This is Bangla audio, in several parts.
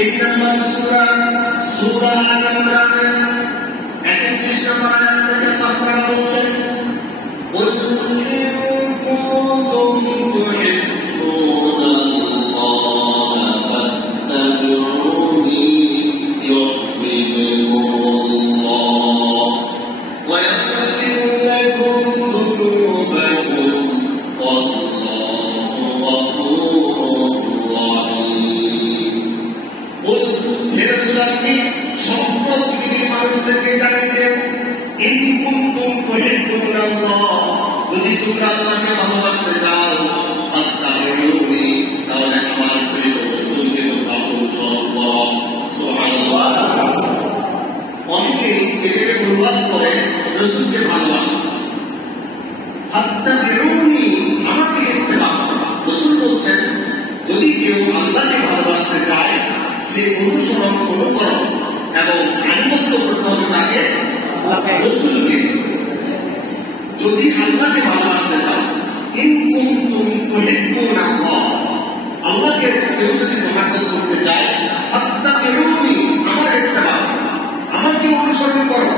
3 নম্বর সূরা সূরা আল ইমরানের 31 নম্বর আয়াত থেকে আল্লাহ বলেন قل إن كنتم تحبون الله فاتبعوني يحببكم الله ويغفر لكم ذنوبكم والله غفور رحيم قل يا رسول الله সমগ্র পৃথিবীর মানুষদেরকে জানিয়ে দেন ইন কুনতুম তুহিব্বুনাল্লাহ যদি তোমরা আল্লাহকে ভালোবাসতে চাও ফাত্তাবিউনি তাহলে আমার প্রিয় রাসূলকে তোমরা অনুসরণ করো সুবহানাল্লাহ। অনেকে এটাকে অনুবাদ করে রাসূলকে ভালোবাসা, ফাত্তাবিউনি আমাকে ইত্তেবা করো। রাসূল বলছেন যদি কেউ আল্লাহকে ভালোবাসতে চায় সে অনুসরণ করো এবং আনুগত্য করতে হবে তাকে রাসূলকে। যদি আল্লাহকে ভালোবাসতে চাও ইন কুনতুম তুহিব্বুনাল্লাহ আল্লাহকে কেউ যদি মহব্বত করতে চায় ফাত্তাবিউনি আমার ইত্তেবা আমাকে অনুসরণ করো।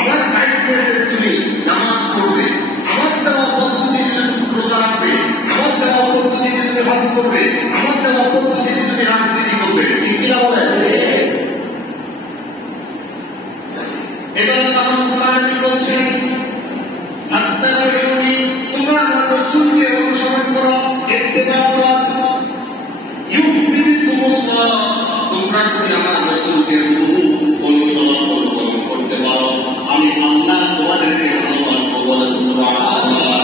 আমার গাইডলাইন্সে তুমি নামাজ পড়বে, আমার দেওয়া পদ্ধতিতে তুমি রোজা রাখবে, আমার দেওয়া পদ্ধতিতে তুমি হজ করবে, আমার দেওয়া পদ্ধতিতে তুমি রাজনীতি করবে। ঠিক কি না বলেন? এবার আল্লাহ কোরআনে বলছেন ফাত্তাবিউনি তোমরা রাসূলকে অনুসরণ করো, ইত্তেবা করো। ইউহিব্বুকুমুল্লাহ তোমরা যদি আমার রাসূলকে অনুসরণ করতে পারো আমি আল্লাহ তোমাদেরকে ভালোবাসবো। বলেন সুবহানাল্লাহ।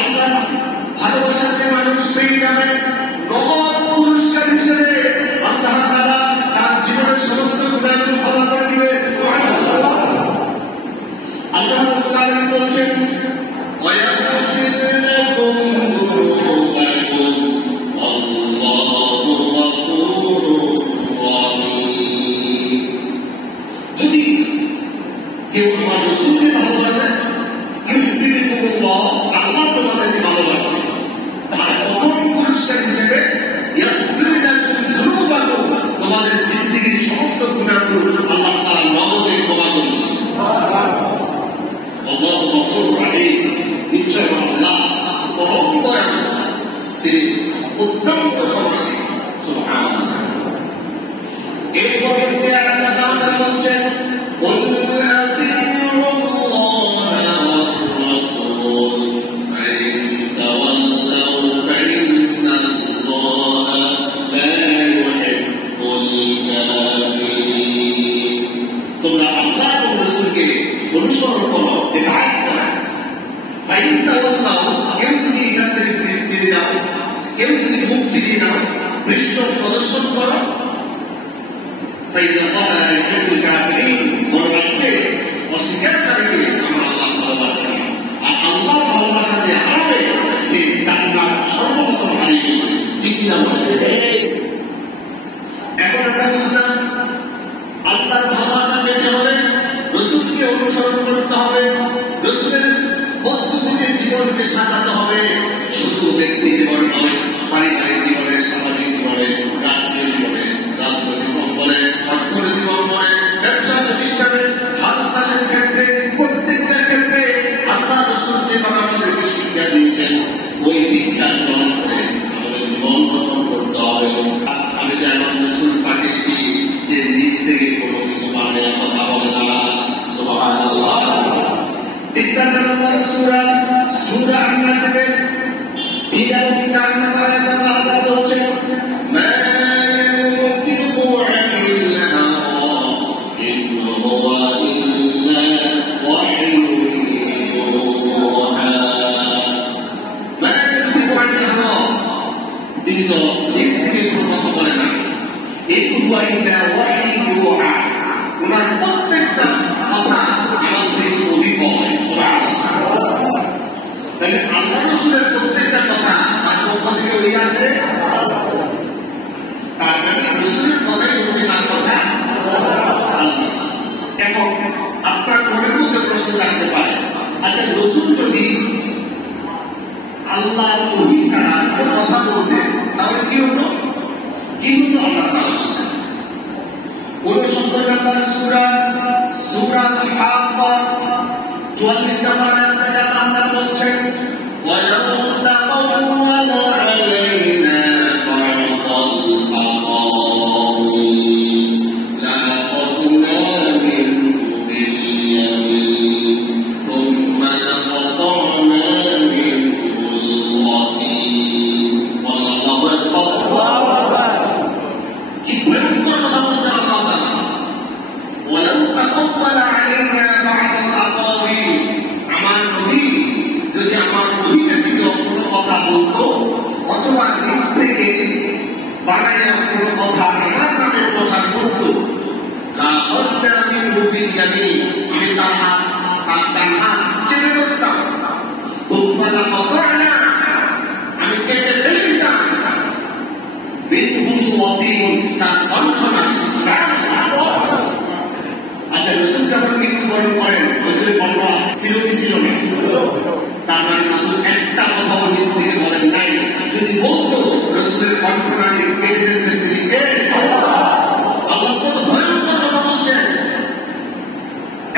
আল্লাহ ভালোবাসাকে মানুষ পেয়ে যাবে নগদ পুরস্কার হিসেবে। আল্লাহ তাআলা তার জীবনের সমস্ত গুনাহগুলো ক্ষমা করে দিবেন। সুবহানাল্লাহ। আল্লাহ রাব্বুল আলামিন বলেন ওয়ায়াগফির লাকুম যুনুবাকুম আল্লাহু গফুরুর রহিম। যদি কেউ আমার রাসূলকে ভালোবাসে ইউহিব্বুকুমুল্লাহ আল্লাহ তোমাদেরকে ভালোবাসেন। আর প্রথম পুরস্কার হিসেবে ইয়াগফির লাকুম যুনুবাকুম তোমাদের জিন্দেগীর সমস্ত গুনাহগুলো আল্লাহ তাআলা নগদে ক্ষমা করে দিবেন। আল্লাহু গফুরুর রহিম নিশ্চয় আল্লাহ পরম দয়ালু, তিনি অত্যন্ত ক্ষমাশীল। সুবহানাল্লাহ। এরপরে আল্লাহ তাআলা বলেন قل أطيعوا الله والرسول فإن تولوا فإن الله لا يحب الكافرين। তোমরা আল্লাহ ও রাসূলকে অনুসরণ করো, ইতাআত করো। ফাইন তাওয়াল্লাউ কেউ যদি এখান থেকে ফিরে যাও, কেউ যদি মুখ ফিরিয়ে নাও, পৃষ্ঠ প্রদর্শন করো, ফাইন আল্লাহ লা ইউহিব্বুল কাফিরিন মনে রাখবে অস্বীকারীকে আমরা আল্লাহ ভালোবাসি না। আর আল্লাহ ভালোবাসা যে হারাবে সে জান্নাত সর্বপ্রথম হারিয়ে যাবে। ঠিক কিনা বলেন? এখন আমরা বুঝলাম আল্লাহর ভালোবাসা পেতে হলে রাসূলকে অনুসরণ করতে হবে, রাসূলের পদ্ধতিতে জীবনকে সাজাতে হবে। শুধু ব্যক্তি জীবন নয়, পারিবারিক জীবনে, সামাজিক জীবনে, রাষ্ট্রীয় জীবনে, রাজনৈতিক অঙ্গনে, অর্থনৈতিক অঙ্গনে, ব্যবসা প্রতিষ্ঠানে, হাল চাষের ক্ষেত্রে, প্রত্যেকটা ক্ষেত্রে আল্লাহ রাসূল যেভাবে আমাদেরকে শিক্ষা দিয়েছেন ওই দীক্ষা গ্রহণ করে আমাদের জীবন গঠন করতে হবে। আমি যে আমার রাসূল পাঠিয়েছি যে নিজ থেকে কোনো কিছু বানানোর কথা বলে না। সুবহানাল্লাহ। 53 নম্বর সূরা সূরা আন-নাজমের 4 নম্বর আয়াতে আল্লাহ তাআলা বলেন মা ইয়ানতিকু আনিল হাওয়া ইন হুয়া ইল্লা ওয়াহয়ুন ইউহা। মা ইয়ানতিকু আনিল হাওয়া তিনি তো নিজ থেকে কোনো কথা বলে না। ইন হুয়া ইল্লা ওয়াহয়ুন ইউহা ওনার প্রত্যেকটা কথা আমার থেকে অভিজ্ঞ। তাহলে আল্লাহ রাসূলের প্রত্যেকটা কথা তার পক্ষ থেকে ওই আসে। তার মানে রাসূলের কথাই হচ্ছে তার কথা। এখন আপনার মনের মধ্যে প্রশ্ন জানতে পারে, আচ্ছা রাসূল যদি আল্লাহর ওহী ছাড়া কথা বলতেন তাহলে কি হতো? 69 নম্বর সূরা সূরা আল-হাক্কা 44 নম্বর আয়াতে আল্লাহ বলছেন ওয়ালাউ তাকাওয়ালা আলাইনা বা'দাল আকাওয়ালি লা আখযনা মিনহু বিল ইয়ামিন থুম্মা লাকাতা'না মিনহুল ওয়াতিন আল্লাহু আকবার কি ভয়ঙ্কর কথা বলছেন আল্লাহ ওয়ালাউ তাকাওয়ালা আলাইনা বা'দাল আকাওয়ালি আমার নবী যদি আমার নবীকে কোনো কথা বলতো অথবা নিজ থেকে বানায় কোনো কথা আমার নামে প্রচার করতো আমি তার হাত চেপে ধরতাম আমি কেটে ফেলে দিতাম তার কণ্ঠনা। আচ্ছা রসুল যখন মৃত্যুবরণ করেন রসুলের কণ্ঠ ছিল কি ছিল না? তার মানে রসুল একটা কথা নিজ থেকে বলেন নাই। যদি বলতো রসুলের কণ্ঠনালী কেটে ফেলতেন তিনি কে? আল্লাহ কত ভয়ঙ্কর কথা বলছেন।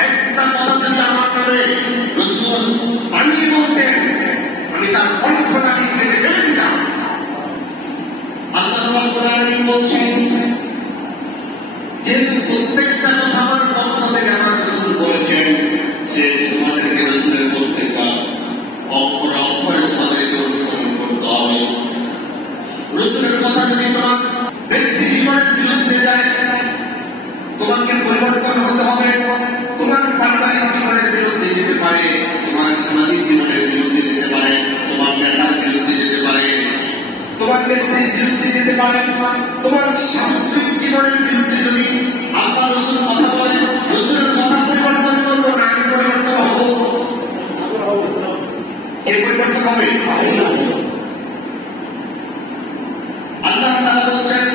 একটা কথা যদি আমার নামে রসুল বানিয়ে বলতেন আমি তার কণ্ঠনালী কেটে ফেলে দিতাম। আল্লাহ রাব্বুল আলামিন বলছেন যে প্রত্যেকটা কথা আমার পক্ষ থেকে আমার রসুল বলেছেন যে তোমাদেরকে রসুলের প্রত্যেকটা অক্ষরে অক্ষরে তোমাদেরকে অনুসরণ করতে হবে। রসুলের কথা যদি তোমার ব্যক্তি জীবনের বিরুদ্ধে যায় তোমাকে পরিবর্তন হতে হবে। তোমার পারিবারিক জীবনের বিরুদ্ধে যেতে পারে, তোমার সামাজিক জীবনের বিরুদ্ধে যেতে পারে, তোমার নেতার বিরুদ্ধে যেতে পারে, তোমার ব্যক্তির বিরুদ্ধে যেতে পারে, তোমার সামগ্রিক জীবনের বিরুদ্ধে যদি আল্লাহ রসুল কথা বলে রসুলের কথা পরিবর্তন করবো না আমি পরিবর্তন হবো? এই পরিবর্তন হবে? আল্লাহ তাআলা বলছেন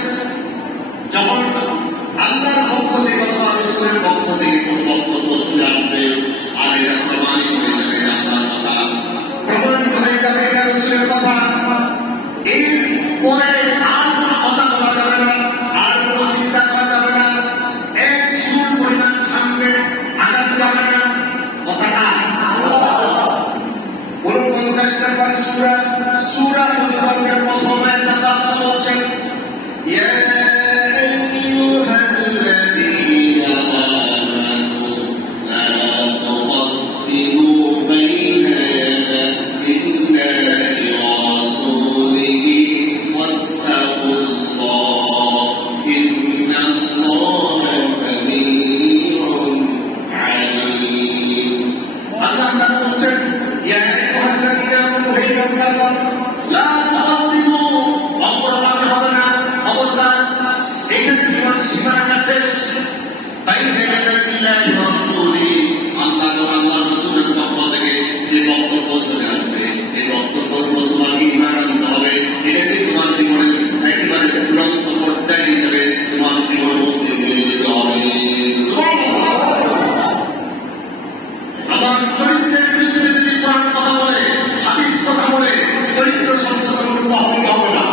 যখন আল্লাহর পক্ষ থেকে অথবা রসুলের পক্ষ থেকে কোন বক্তব্য চলে আসবে আর এটা প্রমাণিত হয়ে যাবে এটা আল্লাহর কথা, প্রমাণিত হয়ে যাবে এটা রসুলের কথা। এরপরে আর কোন কথা বলা যাবে না, আর কোন চিন্তা করা যাবে না, এক সুর পরিমাণ সামনে আগাতে যাবে না। কথাটা 49 নম্বর সূরা সূরা মুবারকার প্রথম আয়াতে আল্লাহ বলছেন ইয়া আইয়ুহাল্লাযীনা আমানু লা তুকদ্দিমু বাইনা ইয়াদাইল্লাহি ওয়া রাসূলিহি ওয়াত্তাকুল্লাহ ইন্নাল্লাহা সামিউন আলীম। আল্লাহ তাআলা বলছেন ইয়া আইয়ুহাল্লাযীনা আমানু হে ইমানদারগণ লা তুকদ্দিমু অপরভাবে হবে না, খবরদার এখানে তোমার সীমারেখা শেষ। বাইনা ইয়াদাইল্লাহি ওয়া রাসূলিহি আল্লাহ রাসূলের পক্ষ থেকে যে বক্তব্য চলে আসবে এই বক্তব্যের উপর তোমাকে ঈমান আনতে হবে। এটাকে তোমার জীবনের একেবারে চূড়ান্ত পর্যায় হিসেবে তোমার জীবনের মধ্যে মেনে নিতে হবে। আমার চরিত্রের বিরুদ্ধে যদি কোরআন কথা বলে হাদিস কথা বলে চরিত্র সংশোধন করতে হবে না।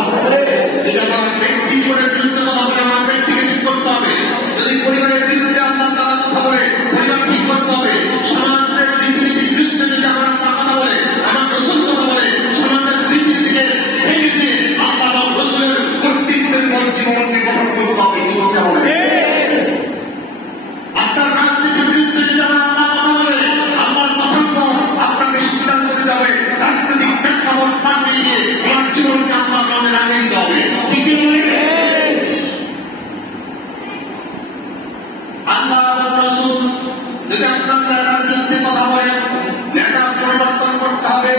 যদি আমার ব্যক্তি জীবনের বিরুদ্ধে কথা বলে আমার ব্যক্তিকে ঠিক করতে হবে। যদি পরিবারের বিরুদ্ধে আল্লাহ তাআলা কথা বলে পরিবার ঠিক করতে হবে। সমাজের রীতিনীতির বিরুদ্ধে যদি আমার কথা বলে আমার রসুল কথা বলে সমাজের রীতিনীতিকে ভেঙে দিয়ে আল্লাহ রসুলের কর্তৃত্বের পর জীবনকে গ্রহণ করতে হবে। আপনার রাজনীতির বিরুদ্ধে যদি আমার আল্লাহ কথা বলে আমার কথার পর আপনাকে সিদ্ধান্ত নিতে হবে। রাজনৈতিক প্রেক্ষাপট পাল্টে গিয়ে আমার জীবনকে আল্লাহর নামে রাখিয়ে দিতে হবে। ঠিক কি আল্লাহ রসুল যদি আপনার নেতার বিরুদ্ধে কথা বলে নেতা পরিবর্তন করতে হবে।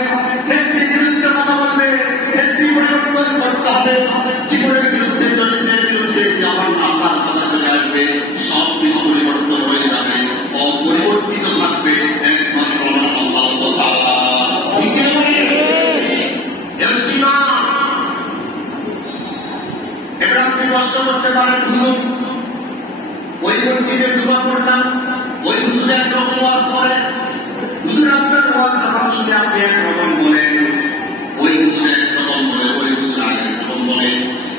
নেত্রীর বিরুদ্ধে কথা বলবে নেত্রী পরিবর্তন করতে হবে। জীবনের বিরুদ্ধে চরিত্রের বিরুদ্ধে যেমন আল্লাহর কথা চলে আসবে সব কিছু পরিবর্তন হয়ে যাবে, অপরিবর্তিত থাকবে একমাত্র আল্লাহর কথা। ঠিক এবার আপনি প্রশ্ন করতে পারেন হুজুর ওই মসজিদে জুমা পড়লাম ওই হুজুরে একরকম ওয়াজ করে, হুজুর আপনার ওয়াজ যখন শুনে আপনি একরকম বলেন, ওই হুজুরে একরকম বলে, ওই হুজুর একরকম বলে।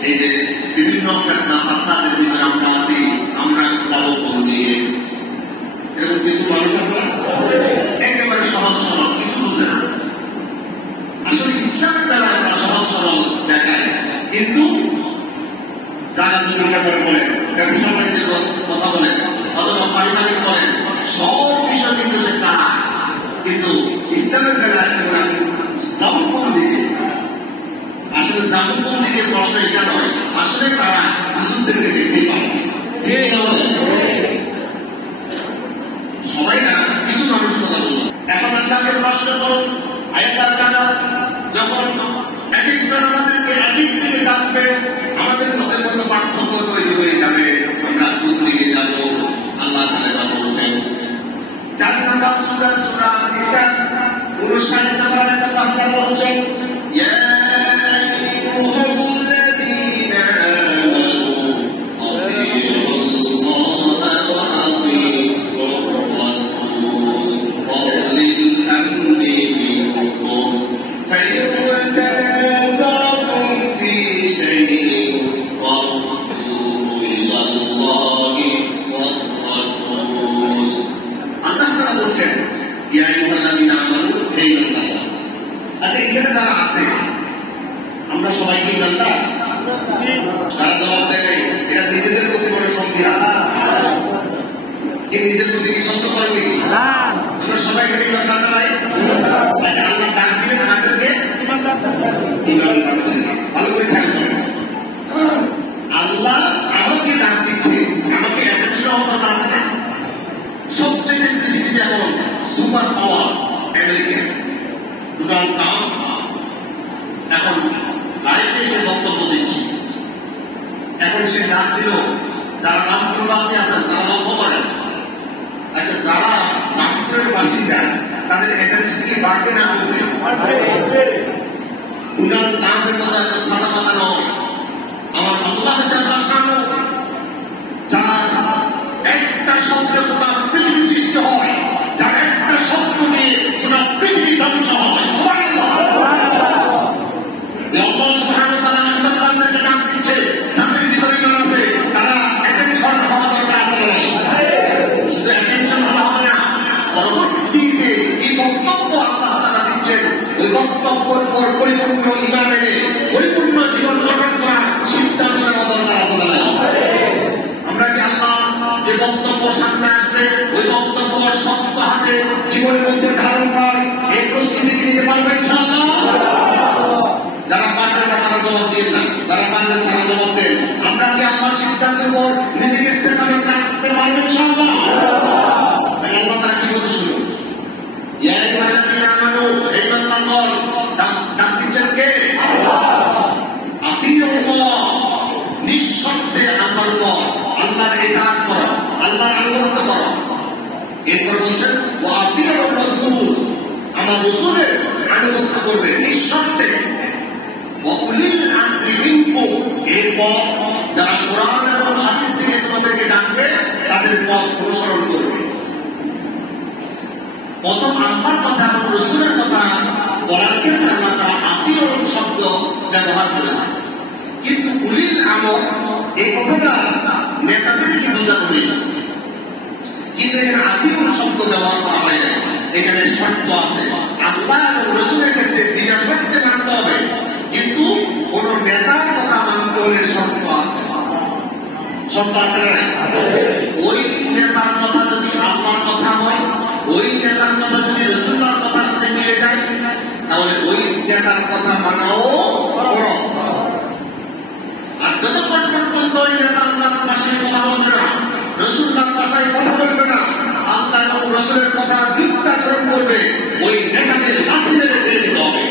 এই যে বিভিন্ন ফিতনা ফাসাদের ভিতরে আমরা আছি, আমরা মানুষ আছে না? একেবারে সহজ সরল, কিছু বুঝে না। আসলে ইসলামের বেলায় আমরা সহজ সরল দেখায়, কিন্তু যারা জীবিকা করে বলেন, ব্যবসা বাণিজ্যের কথা বলেন, অথবা পারিবারিক বলেন, সব বিষয় কিন্তু সে চায়। কিন্তু ইসলামের বেলায় সেগুলো যেমন কোন দিকে, আসলে যেমন কোন দিকে প্রশ্ন এটা নয়, আসলে তারা হুজুরদেরকে দেখতেই পাবে। সবাই না, কিছু মানুষ কথা বলল। এখন আল্লাহকে প্রশ্ন করুন, আল্লাহ তাআলা যখন একজন আমাদেরকে একদিক থেকে ডাকবে, আমাদের মধ্যে কত পার্থক্য তৈরি হয়ে যাবে, আমরা কোন দিকে যাব? আল্লাহ তাআলা বলছেন 4 নম্বর সূরা সূরা নিসা 59 নম্বর আয়াতে আল্লাহ তাআলা বলছেন, ইয়া আইয়ুহাল্লাযীনা আমানু আতিউল্লাহ ওয়া আতিউর রাসূল ওয়া উলিল আমরি মিনকুম ফাইন তানাযা'তুম ফি শাইইন ফারুদ্দুহু ইলাল্লাহি ওয়ার রাসূল। আল্লাহ তাআলা বলছেন, ইয়া আইয়ুহাল্লাযীনা আমানু, হে ঈমানদাররা। আচ্ছা, এখানে যারা আছে আমরা সবাই কি ঈমানদার? যারা জবাব দেয় এরা নিজেদের প্রতি মনে সন্দেহ, কি নিজের প্রতি কি সন্দেহ করে নাকি? আমরা সবাই কি ঈমানদার নাই? আচ্ছা, আল্লাহ ডাক দিলেন কাদেরকে? ঈমানদারদেরকে। ভালো করে খেয়াল করেন, আল্লাহ আমাকে ডাক দিচ্ছে, আমাকে এমন সহজতা আছে না? সবচেয়ে পৃথিবীতে এখন super power America, Donald Trump এখন লাইভে সে বক্তব্য দিচ্ছে। এখন সে ডাক দিল যারা রামপুরবাসী আছেন তারা লক্ষ্য করেন। আচ্ছা, যারা রামপুরের বাসিন্দা তাদের অ্যাটেনশন কি বাড়বে না কমবে? ডোনাল্ড ট্রাম্পের কথা এত সাদা মাথা নয়। আমার আল্লাহ জাল্লা শানহু যারা একটা শব্দে গোটা পৃথিবী সৃষ্টি হয়, যার একটা শব্দ নিয়ে গোটা পৃথিবী ধ্বংস হয়। সুবহানাল্লাহ। আল্লাহ সুবহানাহু ওয়া তাআলা আমাদেরকে ডাক দিচ্ছে, যাদের ভিতরে ঈমান আছে তারা অ্যাটেনশন হওয়া দরকার আছে না? শুধু অ্যাটেনশন হওয়া হবে না, পরবর্তীতে এই বক্তব্য আল্লাহ তাআলা দিচ্ছেন, ওই বক্তব্যের উপর পরিপূর্ণ ঈমান এনে পরিপূর্ণ জীবন গঠন করার সিদ্ধান্ত নেওয়া দরকার আছে না? আমরা কি আল্লাহ যে বক্তব্য সামনে আসবে ওই বক্তব্য শক্ত হাতে জীবনের মধ্যে ধারণ করার এই প্রস্তুতি নিতে পারবেন ইনশাআল্লাহ? যারা পারবেন না তারা জবাব দিন না, যারা পারবেন তারা জবাব দেন। আমরা কি আল্লাহর সিদ্ধান্তের উপর নিজেকে ইস্তেকামত রাখতে পারবেন ইনশাআল্লাহ? আল্লাহ তাআলা কি বলছে শুনুন, ইয়া আইয়ুহাল্লাযীনা আমানু, হে ঈমানদারগণ, ডাক দিচ্ছেন কে? আল্লাহ। আতিউল্লাহ, নিঃশর্তে আমার উপর আল্লাহর ইতাআত করো, আল্লাহর আনুগত্য করো। এরপর বলছেন ওয়া আতিউর রাসূল, আমার রাসূলের আনুগত্য করবে নিঃশর্তে। ওয়া উলিল আমরি মিনকুম, এরপর যারা কোরআন এবং হাদিস থেকে তোমাদেরকে ডাকবে তাদের পথ অনুসরণ করবে। প্রথম আল্লাহর কথা এবং রাসূলের কথা বলার ক্ষেত্রে আল্লাহ তাআলা আতিউর শব্দ ব্যবহার করেছেন, কিন্তু উলিল আমর এই কথাটা নেতাদেরকে বোঝানো হয়েছে, কিন্তু এখানে আতিউর শব্দ ব্যবহার করা হয় না। এখানে শর্ত আছে, আল্লাহ এবং রাসূলের ক্ষেত্রে বিনা শর্তে মানতে হবে, কিন্তু কোন নেতার কথা মানতে হলে শর্ত আছে। শর্ত আছে না? ওই নেতার কথা যদি আল্লাহর কথা হয়, ওই নেতার কথা যদি রাসূলের কথার সাথে মিলে যায়, তাহলে ওই নেতার কথা মানাও ফরজ। আর যতক্ষণ পর্যন্ত ওই নেতা আল্লাহর ভাষায় কথা বলবে না, রাসূলের ভাষায় কথা বলবে না, আল্লাহ এবং রাসূলের কথা বিরুদ্ধাচরণ করবে, ওই নেতাকে লাঠি মেরে ফেলে দিতে হবে।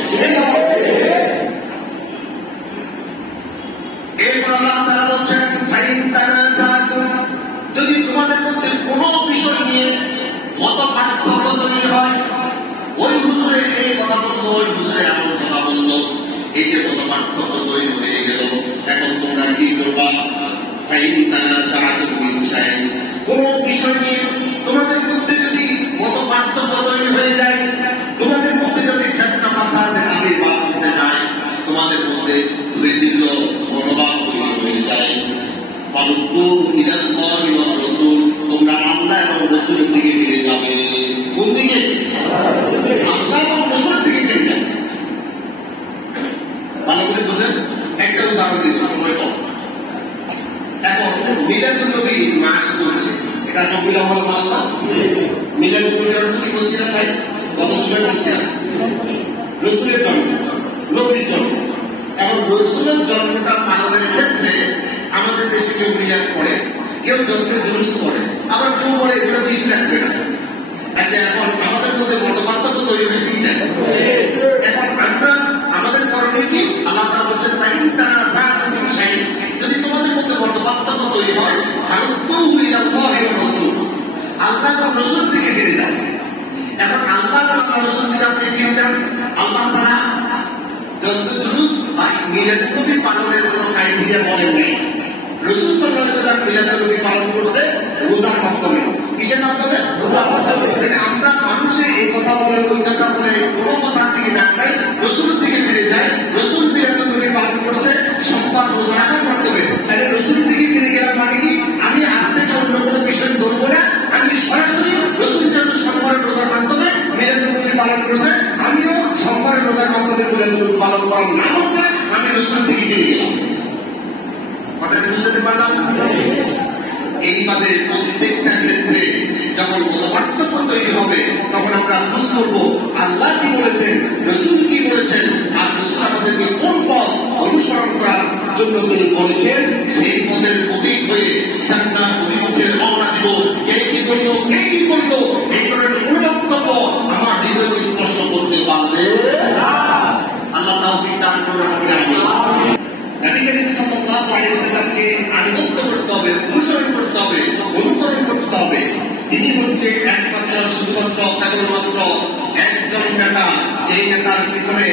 এরপর আল্লাহ তাআলা বলছেন, ফাইন তানাযা'তুম, যদি তোমাদের মধ্যে কোনো বিষয় নিয়ে মত পার্থক্য তৈরি হয়, ওই হুজুরে এই কথা বললো, ওই হুজুরে এমন কথা বললো, এই যে মত পার্থক্য তৈরি হয়ে গেল, এখন তোমরা কি করবা? ফাইন তানাযা'তুম ফি শাইইন, কোন বিষয় নিয়ে তোমাদের মধ্যে যদি মত পার্থক্য তৈরি হয়ে যায়, তোমাদের মধ্যে যদি ফিতনা ফাসাদের আবির্ভাব ঘটে যায়, তোমাদের মধ্যে দুর্নীতির মনোভাব তৈরি হয়ে যায়, ফারুদ্দুহু ইলাল্লাহি ওয়া রাসূল, তোমরা আল্লাহ এবং রাসূলের দিকে ফিরে যাবে। কোন দিকে? আল্লাহ এবং রাসূলের দিকে ফিরে যাবে। ভালো করে বুঝেন। একটা উদাহরণ দিন, সময় কম। এখন মিলাদুন নবী মাস চলছে, এটা রবিউল আউয়াল মাস না? মিলাদুন নবীর অর্থ কি বলছিলাম ভাই? গত জুমায় বলছিলাম রাসূলের জন্ম, নবীর জন্ম। এখন রাসূলের জন্মটা পালনের ক্ষেত্রে আমাদের দেশে কেউ মিলাদ করে, কেউ জশ্নে জুলুস করে, আবার কেউ বলে এগুলো বেশি রাখবে না। আচ্ছা, এখন আমাদের মধ্যে মতপার্থক্য তৈরি হয়েছে কি না? এখন আমরা আমাদের করণীয় কি? আল্লাহ তাআলা বলছেন ফাইন তানাযাতুম ফি শাইইন, যদি তোমাদের মধ্যে মতপার্থক্য তৈরি হয় ফারুদ্দুহু ইলাল্লাহি ওয়া রাসূল, আল্লাহ এবং রাসূলের দিকে ফিরে যাও। এখন আল্লাহ এবং রাসূলের দিকে আপনি ফিরে যান। আল্লাহ তাআলা জশ্নে জুলুস বা মিলাদুন নবী পালনের কোনো ক্রাইটেরিয়া বলেন নাই। রাসূল সাল্লাল্লাহু আলাইহি ওয়াসাল্লাম মিলাদুন নবী পালন করছে রোজার মাধ্যমে। কিসের মাধ্যমে? রোজার মাধ্যমে। আমরা মানুষের এই কথা বলে ওই কথা বলে কোনো কথার দিকে না যাই, রাসূলের দিকে ফিরে যাই। রাসূল মিলাদুন নবী পালন করছে সোমবার রোজা রাখার মাধ্যমে। তাহলে রাসূলের দিকে ফিরে গেলাম মানে কি? আমি আজ থেকে অন্য কোনো বিষয় ধরবো না, আমি সরাসরি রাসূলের জন্য সোমবার রোজার মাধ্যমে মিলাদুন নবী পালন করছে, আমিও সোমবার রোজার মাধ্যমে মিলাদুন নবী পালন করার নাম হচ্ছে আমি রাসূলের দিকে ফিরে গেলাম। কথাটা বুঝতে পারলাম? এইভাবে প্রত্যেকটা ক্ষেত্রে যখন মতপার্থক্য তৈরি হবে তখন আমরা খোঁজ করবো আল্লাহ কি বলেছেন, রাসূল কি বলেছেন, আর রাসূল আমাদেরকে কোন পথ অনুসরণ করার জন্য তিনি বলেছেন, সেই পথের প্রতীক হয়ে জান্নাত অভিমুখে রওনা দিব। কে কি করলো, কে কি করলো, এই ধরনের কোন বক্তব্য আমার হৃদয়কে স্পর্শ করতে পারবে না। আল্লাহ তাওফীক দান করুন। আমিন। নবী করিম সাল্লাল্লাহু আলাইহি ওয়াসাল্লামকে আনুগত্য করতে হবে, অনুসরণ করতে হবে, অনুকরণ করতে হবে। তিনি হচ্ছে একমাত্র শুধুমাত্র কেবলমাত্র একজন নেতা, যেই নেতার পিছনে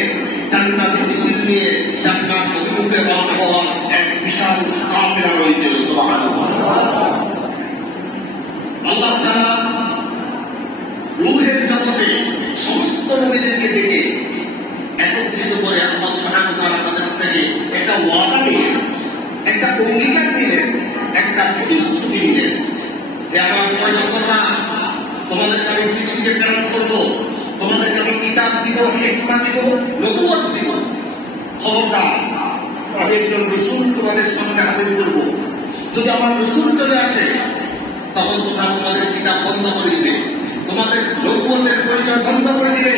জান্নাতি মিছিল নিয়ে জান্নাত অভিমুখে রওনা হওয়ার এক বিশাল কাফেলা রয়েছে। সুবহানাল্লাহ। আল্লাহ তাআলা রূহের জগতে সমস্ত নবীদেরকে ডেকে একত্রিত করে আল্লাহ সুবহানাহু ওয়া তাআলা তাদের থেকে একটা ওয়াদা নিলেন, একটা অঙ্গীকার নিলেন, একটা প্রতিশ্রুতি নিলেন যে আমার পয়গম্বররা তোমাদেরকে আমি পৃথিবীতে প্রেরণ করবো, তোমাদেরকে আমি কিতাব দিব, হিকমত দিব, নবুয়ত দিব। খবরদার, আমি একজন রাসূল তোমাদের সামনে হাজির করব। যদি আমার রাসূল চলে আসে তখন তোমরা তোমাদের কিতাব বন্ধ করে দিবে, তোমাদের নবুয়তের পরিচয় বন্ধ করে দিবে,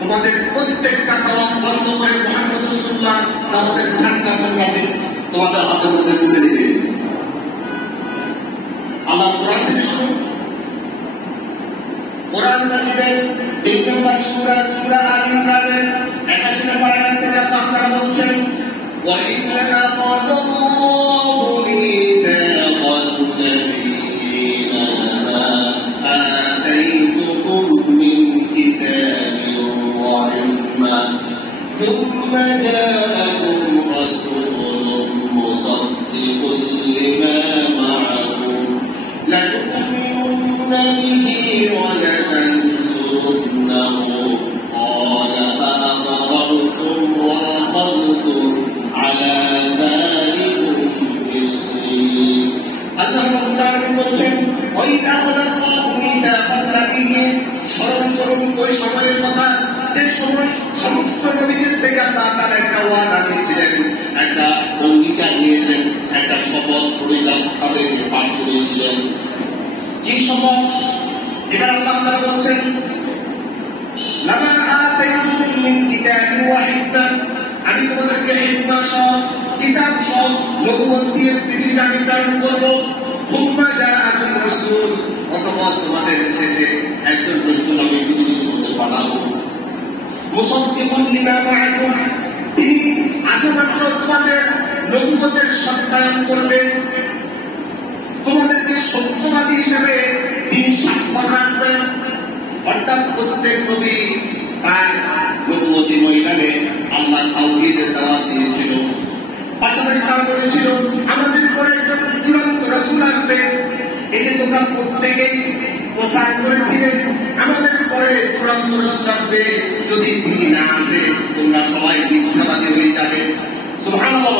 তোমাদের প্রত্যেকটা দাওয়াত বন্ধ করে মুহাম্মদ রাসূলুল্লাহ আমাদের জান্নাত তোমাদের হাতের মধ্যে তুলে দিবে। আল্লাহ কোরআন থেকে শুনুন। কোরআন মাজিদের ৩ নম্বর সূরা সূরা আল ইমরানের ৮১ নম্বর আয়াত থেকে আল্লাহ তাআলা বলছেন, ওয়া ইন্না আখাযাল্লাহু মিসাকান নাবিয়্যিনা মা আতাইতুকুম মিন কিতাবিন ওয়া হিকমা থুম্মা জাআকুম রাসূলুন মুসাদ্দিকুন লিমা মা'akum লাতু'মিনুন্না বিহি ওয়া লাতানসুরুন্নাহু ক্বালা আ'আরারতুম ওয়া আখাযতুম আলা যালিকুম ইসরি। আল্লাহ রাব্বুল আলামিন বলেন, ওই আখাযাল্লাহু মিসাকান নাবিয়্যিন, স্মরণ করুন ওই সময়ের কথা যে সময় সমস্ত নবীদের থেকে আল্লাহ তাআলা একটা ওয়াদা নিয়েছিলেন, একটা অঙ্গীকার নিয়েছেন, একটা শপথ পরিলাম তাদেরকে পাঠ করিয়েছিলেন। কি শপথ? এবার আল্লাহ তাআলা বলছেন, লামা আতাইতুকুম মিন কিতাবিন ওয়া হিকমা, আমি তোমাদেরকে হিকমা সহ, কিতাব সহ, নবুয়ত দিয়ে পৃথিবীতে আমি প্রেরণ করব। থুম্মা জাআকুম রাসূল, অতঃপর তোমাদের শেষে একজন রাসূল আমি পৃথিবীর মধ্যে পাঠাবো। মুসাদ্দিকুন লিমা মা'akum, তিনি আসামাত্র তোমাদের নবুয়তের সত্যায়ন করবেন, তোমাদেরকে সত্যবাদী হিসেবে তিনি স্বাক্ষর রাখবেন। অর্থাৎ প্রত্যেক নবী তার নবুয়তি ময়দানে আল্লাহ তাওহীদের দাওয়াত দিয়েছিল, পাশাপাশি তারা বলেছিল আমাদের পরে একজন চূড়ান্ত রাসূল আসবে। এই যে তোমরা প্রত্যেকেই প্রচার করেছিলেন আমাদের পরে চূড়ান্ত রাসূল আসবে, যদি তিনি না আসে তোমরা সবাই মিথ্যাবাদী হয়ে যাবে। সুবহানাল্লাহ।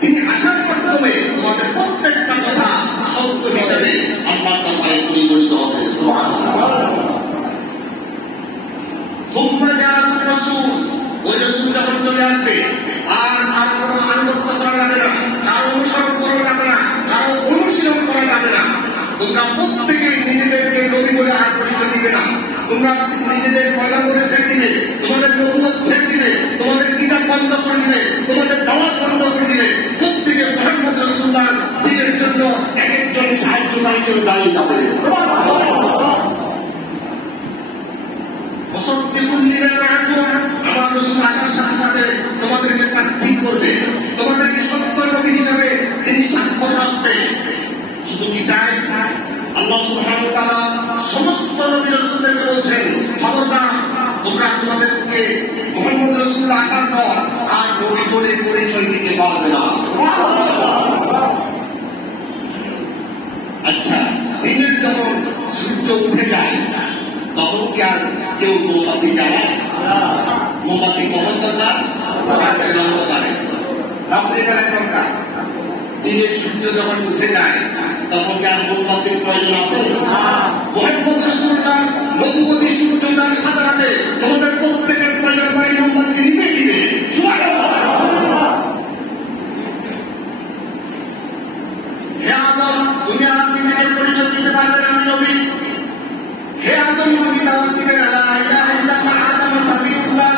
তিনি আসার মাধ্যমে তোমাদের প্রত্যেকটা কথা তোমরা প্রত্যেকে নিজেদেরকে নবী বলে আর পরিচয় দিবে না। তোমরা নিজেদের পয়গম্বরের সেট দিবে, তোমাদের নবুয়ত সেট দিবে, তোমাদের কিতাব বন্ধ করে দিবে, তোমাদের দাওয়াত বন্ধ করে দিবে। প্রত্যেকে মুহাম্মদ রাসূলুল্লাহ দিনের জন্য একজন সাহায্যকারী হিসেবে দাঁড়িয়ে যাবে। আমার রাসূল আসার সাথে সাথে তোমাদেরকে তাসদীক করবে, তোমাদেরকে সত্য নবী হিসাবে তিনি সাক্ষ্য রাখবে। শুধু কি তাই? আল্লাহ সুবহানাহু ওয়া তাআলা সমস্ত নবী রাসূলদেরকে বলছেন, খবরদার তোমরা তোমাদেরকে মুহাম্মদ রাসূলুল্লাহ আসার পর আর নবী বলে পরিচয় দিতে পারবে না। আচ্ছা, দিনের যখন সূর্য উঠে যায় তখন কি আর কেউ মোমবাতি জ্বালায়? মোমবাতি কখন দরকার? রাতের অন্ধকারে, রাত্রিবেলায় দরকার। দিনের সূর্য যখন উঠে যায় তখন কি আর মোমবাতির প্রয়োজন আছে? মুহাম্মদ রাসূলুল্লাহ নবুয়তি সূর্যোদয়ের সাথে সাথে তোমাদের প্রত্যেকের প্রয়োজন করে মোমবাতি নিভে দিবে। সুবহানাল্লাহ। হে আদম, তুমি আর নিজেকে পরিচয় দিতে পারবে না আমি নবী। হে আদম, তুমি দাওয়াত দিবে না লা ইলাহা ইল্লাল্লাহ আদম সাফিউল্লাহ।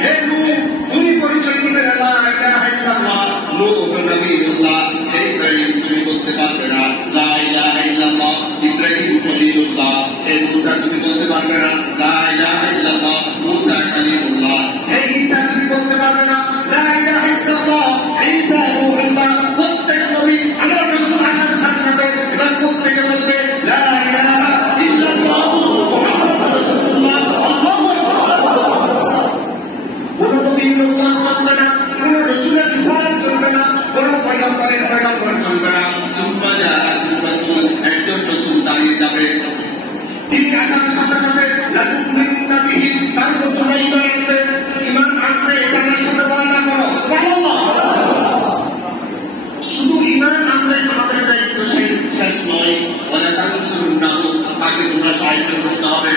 হে নূহ, তুমি পরিচয় দিবে না লা ইলাহা ইল্লাল্লাহ নূহ নবিয়ুল্লাহ। হে ইব্রাহিম, তুমি বলতে পারবে না লা ইলাহা ইল্লাল্লাহ ইব্রাহিম খলিলুল্লাহ। হে মূসা, তুমি বলতে পারবে না লা ইলাহা ইল্লাল্লাহ মূসা কালিমুল্লাহ। হে ঈসা, তুমি বলতে পারবে না লা ইলাহা ইল্লাল্লাহ ঈসা রূহুল্লাহ। প্রত্যেক নবী আমার রাসূল আসার সাথে সাথে এরা প্রত্যেকে বলবে লা ইলাহা ইল্লাল্লাহ মুহাম্মাদুর রাসূলুল্লাহ। আল্লাহু আকবার। কোন নবীর নবুয়ত চলবে না, কোন রাসূলের রিসালাত চলবে না, কোন পয়গম্বরের পয়গম্বর চলবে না। সুম্মা জাআকুম রাসূল, একজন রাসূল দাঁড়িয়ে যাবে, তিনি আসার সাথে সাথে লা তুমিনুন্না বিহি, তার উপর তোমরা ঈমান আনবে। ঈমান আনবে, এটা আমার সাথে ওয়াদা করো। সুবহানাল্লাহ। শুধু ঈমান আনলে আমাদের দায়িত্ব শেষ নয়, ওয়ালা তানসুরুন্নাহু, তাকে তোমরা সাহায্য করতে হবে।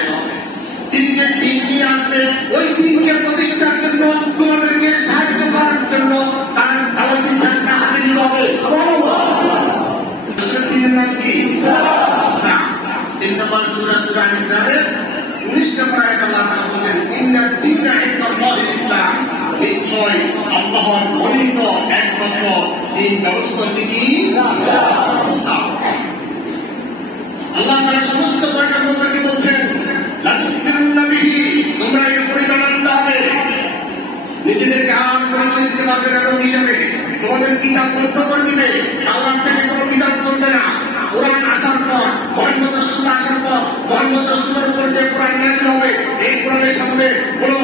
তিনি যে দিন নিয়ে আসবে ওই দিনকে প্রতিষ্ঠার জন্য তোমাদেরকে সাহায্য করার জন্য তার দাওয়াতি ঝান্ডা হাতে নিতে হবে। সুবহানাল্লাহ। রাসূলের দিনের নাম কি? ইসলাম। 3 নম্বর সূরা সূরা আন-নাহলের 19 নম্বর আয়াতে আল্লাহ তাআলা বলেন, ইন্নাদ দীনা ইনদাল্লাহিল ইসলাম। নিশ্চয় আল্লাহর মনোনীত একমাত্র দিন ব্যবস্থা হচ্ছে কি? ইসলাম। আল্লাহ তাআলা সমস্ত পয়গম্বরদেরকে বলছেন লা তুমিনুন্না বিহি, তোমরা এর পরিমাণ আনতে হবে। নিজেদেরকে আর পরিচয় দিতে পারবে না নবী হিসেবে। তোমাদের কিতাব বন্ধ করে দিবে, তাওরাত থেকে কোনো কিতাব চলবে না। কোরআন আসার পর, মুহাম্মদ রাসূলুল্লাহ আসার পর, মুহাম্মদ রাসূলের উপর যে কোরআন নাযিল হবে এই কোরআনের সামনে কোনো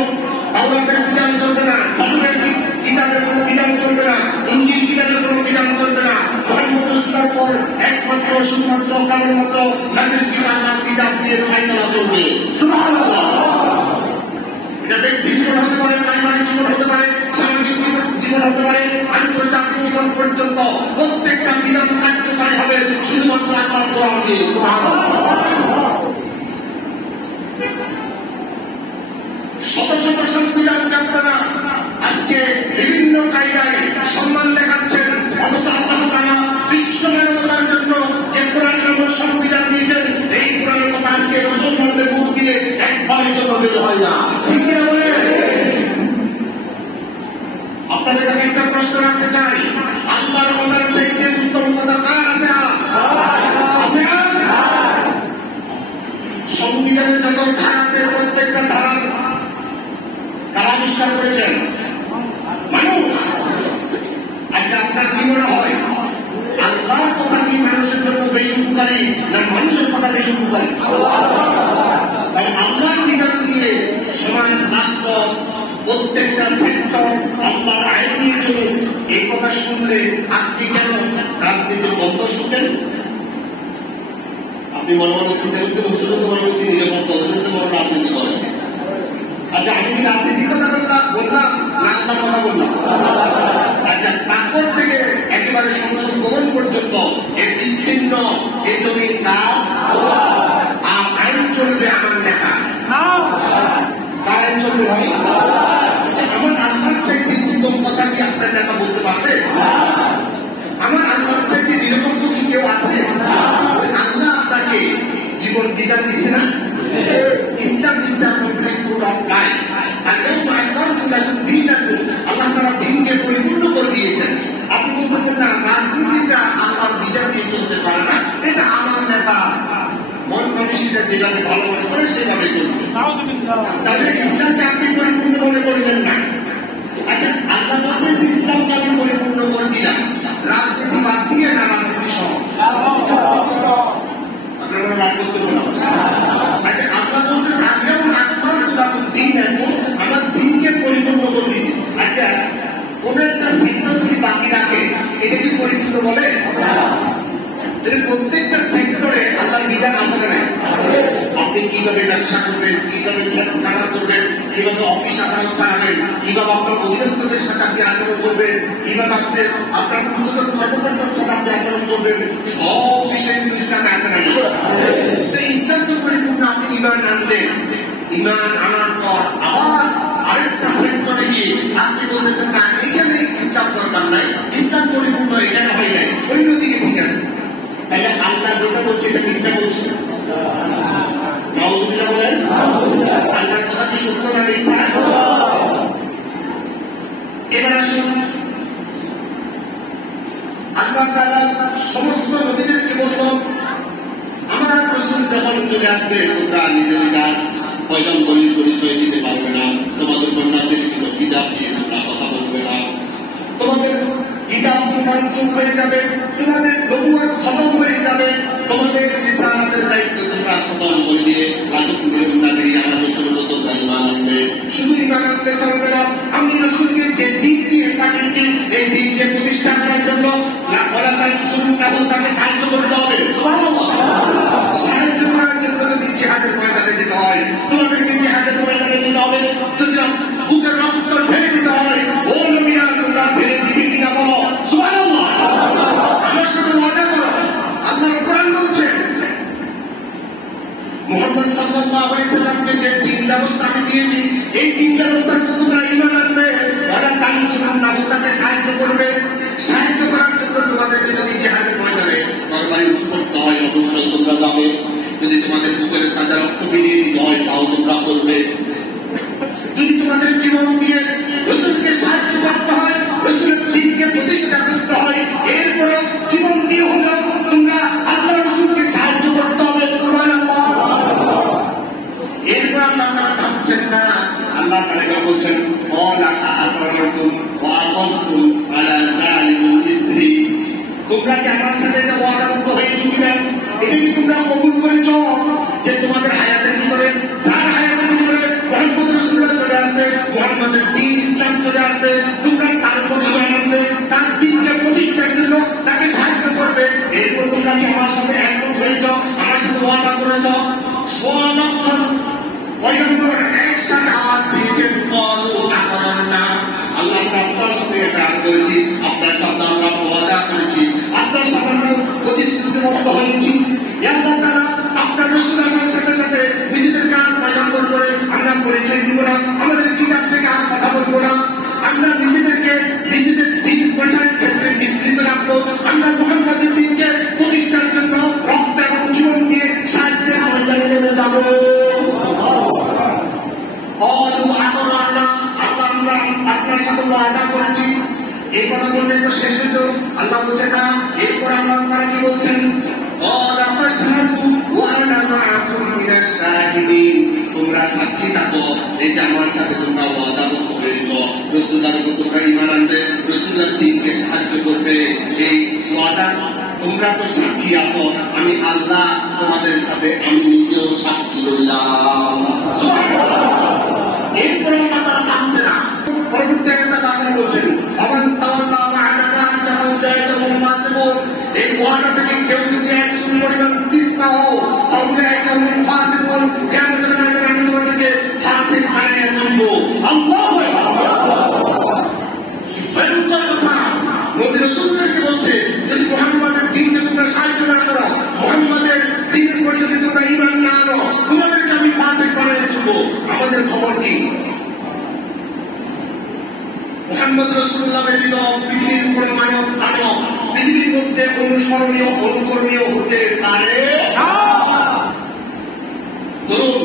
তাওরাতের বিধান চলবে না, জাবুরের কিতাবের কোনো বিধান চলবে না, ইনজিল কিতাবের কোনো বিধান চলবে না। মুহাম্মদ রাসূলের পর একমাত্র শুধুমাত্র কেবলমাত্র নাযিল কিতাব দিয়ে ফায়সালা চলবে। সুবহানাল্লাহ। এটা ব্যক্তি জীবন হতে পারে, পারিবারিক জীবন হতে পারে, সামাজিক জীবন হতে পারে, আন্তর্জাতিক জীবন পর্যন্ত প্রত্যেকটা বিধান কার্যকারী হবে শুধুমাত্র আল্লাহর কোরআন দিয়ে। সুবহানাল্লাহ। শত শত সংবিধানকে আপনারা আজকে বিভিন্ন কায়দায় সম্মান দেখাচ্ছেন, অথচ আল্লাহ তাআলা বিশ্ব মানবতার জন্য যে কোরআন নামক সংবিধান দিয়েছেন এই কোরআনের কথা আজকে মুসলমানদের মুখ দিয়ে একবারের জন্য বের হয় না। ঠিক কিনা বলেন? আপনাদের কাছে একটা প্রশ্ন রাখতে চাই, আল্লাহর কথার চাইতে উত্তম কথা কার আছে? আছে না? সংবিধানে যত ধারা আছে প্রত্যেকটা ধারা কারা আবিষ্কার করেছেন? মানুষ। আচ্ছা, আপনার কি মনে হয় আল্লাহর কথা কি মানুষের জন্য বেশি উপকারী না মানুষের কথা বেশি উপকারী? তাই আল্লাহর বিধান দিয়ে সমাজ, রাষ্ট্র, প্রত্যেকটা সেক্টর আল্লাহর আইন নিয়ে চলুন, এই কথা শুনলে আপনি কেন রাজনীতির গন্ধ শুনবেন? আপনি মনে মনে চিন্তা করতে মনে হচ্ছে নিরাপত্তা মনে রাজনীতি করেন। আচ্ছা, আমি কি রাজনীতির কথা বললাম না আল্লাহর কথা বললাম? আচ্ছা, তারপর থেকে একেবারে সংসদ ভবন পর্যন্ত এই বিস্তীর্ণ এই জমির নাম আর আইন চলবে আমার নেতা। কার আইন চলবে ভাই? আচ্ছা, আমার আল্লাহর চাইতে উত্তম কথা কি আপনার নেতা বলতে পারবে? আমার আল্লাহর চাইতে নিরাপত্তা কি কেউ আছে? আল্লাহ প্রতিবেশীরা যেভাবে ভালো মনে করে সেভাবে চলবে। তাহলে ইসলামকে আপনি পরিপূর্ণ মনে করলেন না। আচ্ছা, আল্লাহ বলতেছে ইসলামকে আমি পরিপূর্ণ করে দিলাম, রাজনীতি বাদ দিয়ে না রাজনীতি সহ? আপনারা রাগ করতেছেন? আচ্ছা, আল্লাহ বলতেছে আমি যেমন আকবর যখন দিন এখন আমার দিনকে পরিপূর্ণ করে দিয়েছি। আচ্ছা, কোন একটা সেক্টর যদি বাকি রাখে এটা কি পরিপূর্ণ বলে? প্রত্যেকটা সেক্টরে আল্লাহর বিধান আছে না? আপনি কিভাবে ব্যবসা করবেন, কিভাবে খানা করবেন, কিভাবে অফিস আদালত চালাবেন, কিভাবে আপনার অধীনস্থদের সাথে আপনি আচরণ করবেন, কিভাবে আপনার উন্নত কর্মকর্তার সাথে আপনি আচরণ করবেন, সব বিষয়গুলো ইসলামে আছে না? ইসলাম তো পরিপূর্ণ। আপনি ইমান আনলেন, ইমান আনার পর আবার আরেকটা সেক্টরে গিয়ে আপনি বলতেছেন না এখানে ইসলাম দরকার নাই, ইসলাম পরিপূর্ণ এখানে হয় নাই, অন্যদিকে ঠিক আছে। তাহলে আল্লাহ যেটা বলছে এটা মিথ্যা বলছে। নাউজুবিল্লাহ বলেন। আল্লাহর কথা কি সত্য না মিথ্যা? এবার আসুন, আল্লাহ তাআলা সমস্ত নবীদেরকে বলল আমার রাসূল যখন চলে আসবে তোমরা নিজেরা পয়গম্বরের পরিচয় দিতে পারবে না, তোমাদের বন্যাসের কিতাব দিয়ে তোমরা কথা বলবে না, তোমাদের কিতাব মানসুখ হয়ে যাবে, তোমাদের নবুয়ত খতম হয়ে যাবে, তোমাদের রিসালাতের দায়িত্ব তোমরা খতম করে দিয়ে শুধু ঈমান আনলে চলবে না। আমি রাসূলকে যে দিন দিয়ে পাঠিয়েছি এই দিনকে প্রতিষ্ঠা করার জন্য তাকে সাহায্য করতে হবে। সুবহানাল্লাহ। সাহায্য করার জন্য যদি জিহাদের ময়দানে যেতে হয় তোমাদেরকে জিহাদের ময়দানে যেতে হবে, যদি বুকের রক্ত ঢেলে দিতে হয় ও নবীরা তোমরা ঢেলে দিবে কিনা বলো। সুবহানাল্লাহ। আমার সাথে ওয়াদা করো। আল্লাহর কোরআন বলছে মুহাম্মদ সাল্লাল্লাহু আলাইহি সাল্লামকে যে দিন ব্যবস্থা আমি দিয়েছি এই দিন ব্যবস্থার উপর তোমরা ঈমান আনবে, ওরা তানসুরুন্নাহ তাকে সাহায্য করবে। সাহায্য করার জন্য তোমাদেরকে যদি জিহাদের ময়দানে তরবারি উঁচু করতে হয় অবশ্যই তোমরা যাবে, যদি তোমাদের বুকের তাজা রক্ত বিলিয়ে দিতে হয় তাও তোমরা করবে, যদি তোমাদের জীবন দিয়ে রাসূলকে সাহায্য করতে হয়, রাসূলের দ্বীনকে প্রতিষ্ঠা করতে হয়, এরপরে জীবন দিয়ে হলেও তোমরা আল্লাহ রাসূলকে সাহায্য করতে হবে। সুবহানাল্লাহ। এরপর আল্লাহ তাআলা থামছেন না, আল্লাহ তাআলা বলছেন ওয়ালা আ'তারাতুম ওয়া আকাসতুম আলা যালিকুম ইসরি, তোমরা কি আমার সাথে একটা ওয়াদাবদ্ধ হয়েছো কিনা? এটা কি তোমরা কবুল করেছো যে তোমাদের হায়াতের ভিতরে যার হায়াতের ভিতরে মুহাম্মদ রাসূলুল্লাহ চলে আসবে, মুহাম্মাদের দ্বীন ইসলাম চলে আসবে, তোমরা তার উপর ঈমান আনবে, তার দ্বীনকে প্রতিষ্ঠার জন্য তাকে সাহায্য করবে। এরপর তোমরা কি আমার সাথে একমত হয়েছো, আমার সাথে ওয়াদা করেছো? সোয়ালক্ষ পয়গম্বর একসাথে আওয়াজ দিয়েছেন ক্বালু আ'তারনা, আল্লাহ আমরা আপনার সাথে এটা করেছি, আপনার সাথে আমরা ওয়াদা করেছি, আপনার সাথে আমরা প্রতিশ্রুতিবদ্ধ হয়েছি। আল্লাহ তাআলা আপনার রাসূল আসার সাথে সাথে নিজেদের কাজ পয়গম্বর করে আমরা পরিচয় দিব না, আমাদের কিতাব থেকে আর কথা বলবো না, আমরা নিজেদেরকে নিজেদের দিন প্রচারের ক্ষেত্রে নিবৃত্ত রাখবো, আমরা মুহাম্মাদের দ্বীনকে প্রতিষ্ঠার জন্য রক্ত এবং জীবন দিয়ে সাহায্যের ময়দানে নেমে যাবো। আমরা আপনার সাথে ওয়াদা করেছি। এই কথা বললে তো শেষ হইতো? আল্লাহ বলছেন না, এরপর আল্লাহ তাআলা কি বলছেন? তোমরা সাক্ষী থাকো এই যে আমার সাথে তোমরা ওয়াদাবদ্ধ হয়েছ, রাসূলের উপর তোমরা ঈমান আনবে, রাসূলের দ্বীনকে সাহায্য করবে, এই ওয়াদা তোমরা তো সাক্ষী আছো, আমি আল্লাহ তোমাদের সাথে আমি নিজেও সাক্ষী রইলাম। এরপরে আল্লাহ তাআলা থামছে না, পরবর্তী আয়াতে আল্লাহ বলছেন আমান তাওয়াল্লা বা'দা যালিকা ফাউলাইকা হুম ফাসিকুন, এই ওয়াদা থেকে কেউ যদি একজন পরিমাণ পিছ না হও ফাউলাইকা হুম ফাসিকুন, কিয়ামতের ময়দানে আমি তোমাদেরকে ফাসিক বানিয়ে দেব। আল্লাহু আকবার। ভয়ঙ্কর কথা নবী রাসূলদেরকে বলছে, যদি মুহাম্মাদের দ্বীনকে তোমরা সাহায্য না করো, মুহাম্মাদের দ্বীনের উপর যদি তোমরা ঈমান না আনো, তোমাদেরকে আমি ফাসিক বানিয়ে দেব। আমাদের খবর কি? মুহাম্মদ রাসূলুল্লাহ ব্যতীত পৃথিবীর উপরে মানব দানব পৃথিবীর মধ্যে অনুসরণীয় অনুকরণীয় হতে পারে না। ধরুন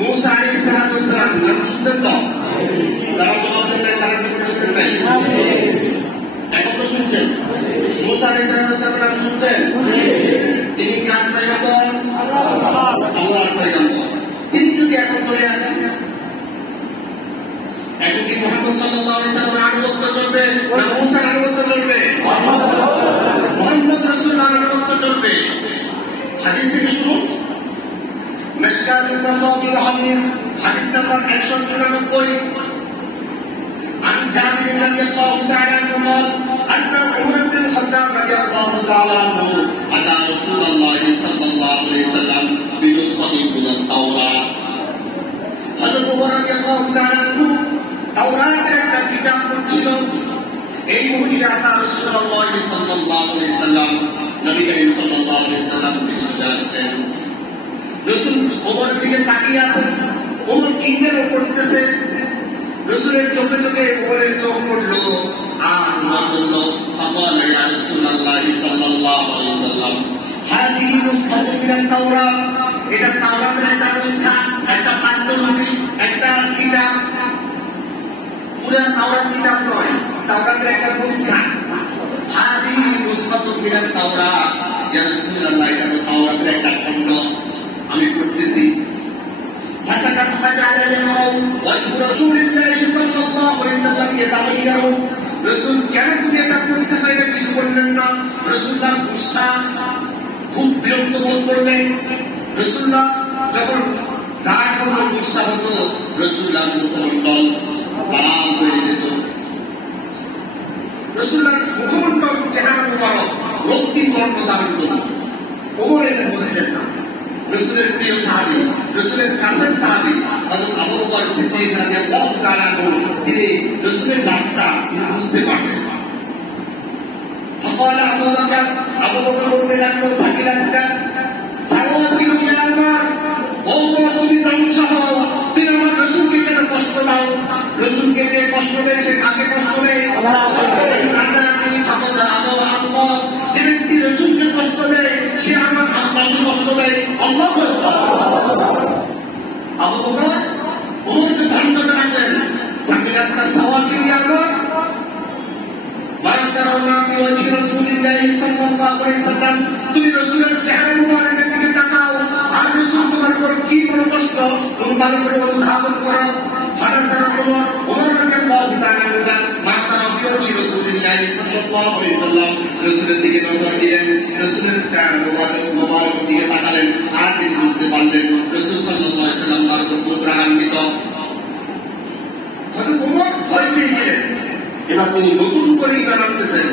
মুসা আলাইহিস সালাম নাম শুনছেন তো? যারা জবাব দেন নাই তারা কি শুনেন নাই? এখন তো শুনছেন। মুসা আলাইহিস সালাম নাম শুনছেন? তিনি কার পয়গম্বর? মুহাম্মদ সাল্লাল্লাহু আলাইহি ওয়াসাল্লামের আনুগত্য চলবে না মুসার আনুগত্য চলবে? মুহাম্মদ রাসূলুল্লাহর আনুগত্য চলবে। হাদিস থেকে শুনুন, মিশকাতুল মাসাবির হাদিস, হাদিস নাম্বার 194। عن جابر رضي الله تعالى عنه قال أن عمر بن الخطاب رضي الله تعالى عنه أتى رسول الله صلى الله عليه وسلم بنسخة من التوراة। হযরত ওমর রাদিয়াল্লাহু তাআলা আনহু তাওরাতের একটা কিতাব পড়ছিল। এই মহিলা তার রাসূলুল্লাহ সাল্লাল্লাহু আলাইহি ওয়াসাল্লাম, নবী করিম সাল্লাল্লাহু আলাইহি ওয়াসাল্লাম থেকে চলে আসলেন। রাসূল ওমরের দিকে তাকিয়ে আছেন, ওমর কি যেন করতেছে। রাসূলের চোখে চোখে ওমরের চোখ পড়লো, আর ওমর বলল, ফাকাল ইয়া রাসূলুল্লাহ সাল্লাল্লাহু আলাইহি ওয়াসাল্লাম, হাদিহি নুসখাতু মিনাত তাওরাত, এটা তাওরাতের একটা নুসখা, একটা পাণ্ডুলিপি, একটা কিতাব। পুরো তাওরাত কিতাব নয়, তাওরাতের একটা নুসখা। হাদিহি নুসখাতু মিনাত তাওরাত, ইয়া রাসূলুল্লাহ, এটা তো তাওরাতের একটা খণ্ড, আমি পড়তেছি। فسكت فجعل يمر وجه رسول الله صلى الله عليه وسلم يتغير। রাসূল কেন তুমি এটা পড়তেছো এটা কিছু বললেন না। রাসূলুল্লাহ গুসা, খুব বিরক্ত বোধ করলেন। রাসূলুল্লাহ যখন রাগ হতো, গুসা হতো, রাসূলুল্লাহ মুখমণ্ডল লাল হয়ে যেত। রাসূলুল্লাহ মুখমণ্ডল চেহারা মুবারক রক্তিম বর্ণ ধারণ করত। ওমর এটা বুঝলেন না। রাসূলের প্রিয় সাহাবী, রাসূলের কাছের সাহাবী হযরত আবু বকর সিদ্দিক রাদিয়াল্লাহু তাআলা আনহু, তিনি রাসূলের ডাকটা তিনি বুঝতে পারলেন। فقال আবু বকর বলতে লাগলো, সাকিলাতকা সাওয়াকিলু ইয়া উমর, ওমর তুমি ধ্বংস হও, তুমি আমার রাসূলকে কেন কষ্ট দাও? রাসূলকে যে কষ্ট দেয় সে কাকে কষ্ট দেয়? যে ব্যক্তি রাসূলকে কষ্ট দেয় সে আমার আল্লাহকে কষ্ট দেয়। আল্লাহু আকবার। আবু বকর ওমরকে ধারণ রাখলেন, সাকিলাতকা সাওয়াকিলু ইয়া উমর, মা তারাউনা ফি ওয়াজহি রাসূলিল্লাহ সাল্লাল্লাহু আলাইহি ওয়াসাল্লাম, তুমি রাসূলের চেহারা মুবারকের দিকে তাকাও, আর রাসূল তোমার উপর কি কোনো কষ্ট তুমি ভালো করে অনুধাবন করো। ফানাসার ওমর রাদিয়াল্লাহু তাআলা আনহু মা তারা ফি ওয়াজহি রাসূলিল্লাহ সাল্লাল্লাহু আলাইহি ওয়াসাল্লাম, রাসূলের দিকে নজর দিলেন, রাসূলের চেহারা মুবারকের দিকে তাকালেন, আর তিনি বুঝতে পারলেন রাসূল সাল্লাল্লাহু আলাইহি ওয়াসাল্লাম তার উপর রাগান্বিত। হযরত ওমর ভয় পেয়ে গেলেন। এবার তিনি নতুন করে ইমান আনতেছেন।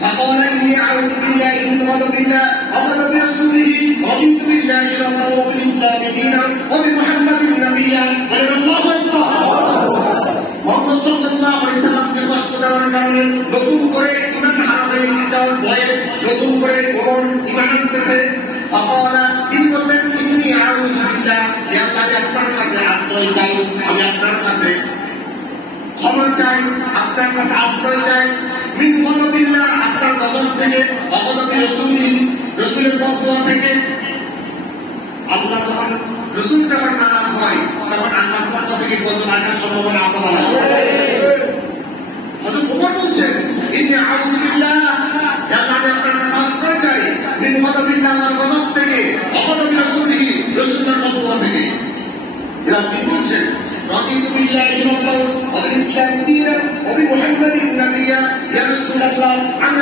فقال إني أعوذ بالله من غضب الله وغضب رسوله رضيت بالله ربا وبالإسلام دينا وبمحمد نبيا الله أكبر। মুহাম্মদ সাল্লাল্লাহু আলাইহি ওয়াসাল্লামকে কষ্ট দেওয়ার কারণে নতুন করে ইমান হারাবে যাওয়ার ভয়ে নতুন করে ওমর ইমান আনতেছে। فقال তিনি বললেন, إني أعوذ بالله, হে আল্লাহ, আমি আপনার কাছে আশ্রয় চাই, আমি আপনার কাছে ক্ষমা চাই, আপনার কাছে আশ্রয় চাই, মিন গযবিল্লাহ, আপনার গজব থেকে, অগজবে রাসূলি, রাসূলের বদদোয়া থেকে। আল্লাহ যখন রাসূল যখন নারাজ হয় তখন আল্লাহর পক্ষ থেকে গজব আসার সম্ভাবনা আছে না? হযরত ওমর বলছেন, ইন্নী আউযু বিল্লাহ, হে আল্লাহ, আমি আপনার কাছে আশ্রয় চাই, মিন গযবিল্লাহ, আল্লাহর গজব থেকে, অগজবে রাসূলি, রাসূলের বদদোয়া থেকে। এরা কি বলছেন? رضيت بالله ربا وبالإسلام دينا وبمحمد نبيا। يا رسول الله, আমি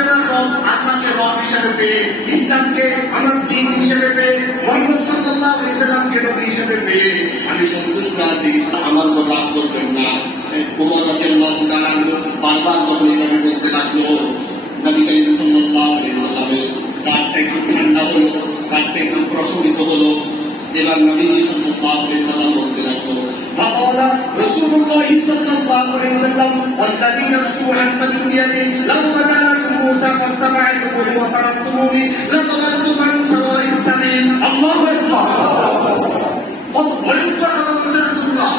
আল্লাহকে রব হিসেবে পেয়ে, ইসলামকে আমার দ্বীন হিসেবে পেয়ে, মুহাম্মদ সাল্লাল্লাহু আলাইহি ওয়াসাল্লামকে নবী হিসেবে পেয়ে আমি সন্তুষ্ট আছি, আমার উপর রাগ করবেন না। ওমর রাদিয়াল্লাহু তাআলা আনহু বারবার যখন এইভাবে বলতে লাগলো, নবী করিম সাল্লাল্লাহু আলাইহি ওয়াসাল্লামের রাগটা একটু ঠান্ডা হলো, রাগটা একটু প্রশমিত হলো। এবার নবী সাল্লাল্লাহু আলাইহি ওয়াসাল্লাম বলতে লাগলো, فقال رسول الله صلى الله عليه وسلم والذي نفس محمد بيده لو قتلكم موسى فاتبعتكم وتركتموني لضللتم عن سواء السبيل। الله اكبر। কত ভয়ঙ্কর কথা বলছেন রাসূলুল্লাহ।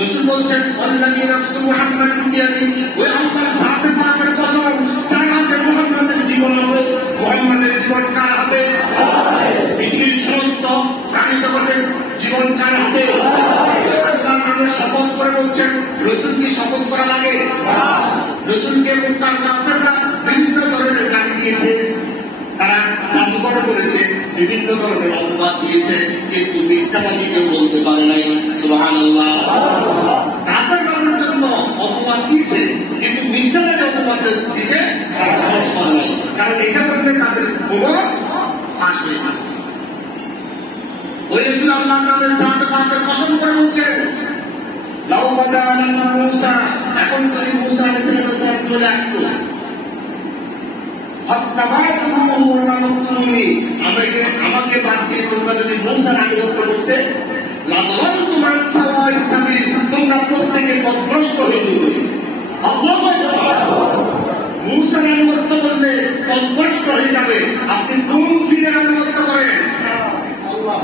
রাসূল বলছেন, والذي نفس محمد بيده, ওই আল্লাহর জাতে পাকের কসম, যার হাতে মুহাম্মদের জীবন আছে। মুহাম্মদের জীবন কার হাতে? পৃথিবীর সমস্ত প্রাণী জগতের জীবন কার হাতে? মানুষ শপথ করে বলছেন। রাসূল কি শপথ করা লাগে? রাসূলকে মুনকার কাফেররা বিভিন্ন ধরনের গালি দিয়েছে, তারা জাদুকর বলেছে, বিভিন্ন ধরনের অপবাদ দিয়েছে, কিন্তু মিথ্যাবাদী কেউ বলতে পারে নাই। সুবহানাল্লাহ। কাফেররা পর্যন্ত অপবাদ দিয়েছে, কিন্তু মিথ্যাটাকে অপবাদ দিতে তারা সাহস করে নাই, কারণ এটা করলে তাদের খবর ফাঁস হয়ে যাবে। ওই রাসূল আল্লাহ তাআলা সাহাবাদের কসম করে বলছেন, লাউ বাদা লানা মূসা, এখন যদি মূসা আলাইহিস সালাম চলে আসতো, ফাত্তাবাতুহু ওয়া লানুতুনি, আমাকে বাদ দিয়ে তোমরা যদি মূসার আনুগত্য করতে, লাদালালতুম আন সাওয়াইস সাবিল, তোমরা প্রত্যেকে পথভ্রষ্ট হয়ে যেতে। আল্লাহু আকবার। মূসার আনুগত্য করলে পথভ্রষ্ট হয়ে যাবে। আপনি কোন ফিরের আনুগত্য করেন? আল্লাহ।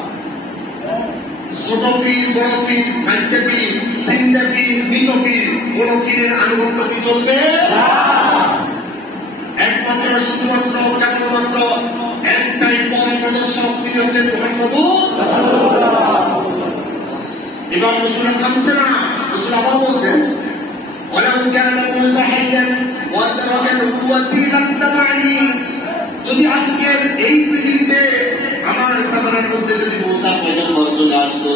ছোট ফির, বড় ফির, বাচ্চা ফির, জিন্দা ফির, মৃত ফির, কোন ফিরের আনুগত্য কি চলবে? একমাত্র শুধুমাত্র কেবলমাত্র একটাই পথ প্রদর্শক, তিনি হচ্ছেন মুহাম্মদুর রাসূলুল্লাহ। এবার রাসূল থামছে না, রাসূল আবার বলছেন, ওয়ালাউ কানা মূসা হাইয়ান ওয়া তারাকা নবুওয়াতি লাত্তাবানি, যদি আজকের এই পৃথিবীতে আমার জামানার মধ্যে যদি মূসা পয়গম্বর চলে আসতো,